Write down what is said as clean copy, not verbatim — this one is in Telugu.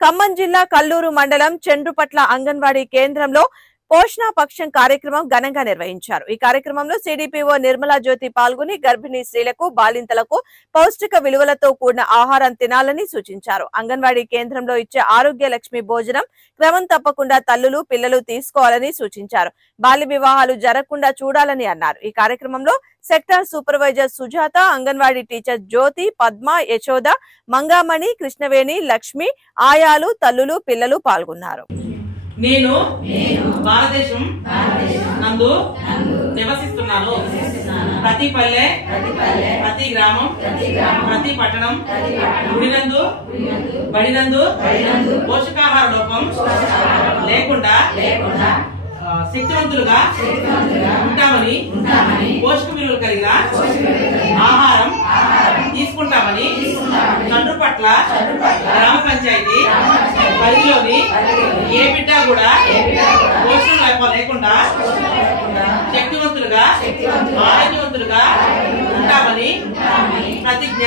ఖమ్మం జిల్లా కల్లూరు మండలం చండ్రుపట్ల అంగన్వాడీ కేంద్రంలో పోషణ పక్షం కార్యక్రమం ఘనంగా నిర్వహించారు। ఈ కార్యక్రమంలో సిడిపిఓ నిర్మలా జ్యోతి పాల్గొని గర్భిణీ స్త్రీలకు బాలింతలకు పౌష్టిక విలువలతో కూడిన ఆహారం తినాలని సూచించారు। అంగన్వాడీ కేంద్రంలో ఇచ్చే ఆరోగ్య లక్ష్మి భోజనం క్రమం తప్పకుండా తల్లులు పిల్లలు తీసుకోవాలని సూచించారు। బాల్య వివాహాలు జరగకుండా చూడాలని అన్నారు। ఈ కార్యక్రమంలో sector supervisor Sujatha, anganwadi teacher Jyothi, Padma, Yashoda, Mangamani, Krishnaveni, Lakshmi, ఆయాలు, తల్లులు పిల్లలు పాల్గొన్నారు। నేను భారతదేశం నందు నివసిస్తున్నాను। ప్రతి పల్లె, ప్రతి గ్రామం, ప్రతి పట్టణం, గుడినందు బడినందు పోషకాహార లోపం లేకుండా శక్తివంతులుగా ఉంటామని, పోషక విలువలు కలిగిన ఆహారం తీసుకుంటామని చండ్రుపట్ల గ్రామ పంచాయతీ పరిధిలోని ఏ బిడ్డ కూడా పోషణ లేకుండా శక్తివంతులుగా ఆరోగ్యవంతులుగా ఉంటామని ప్రతిజ్ఞ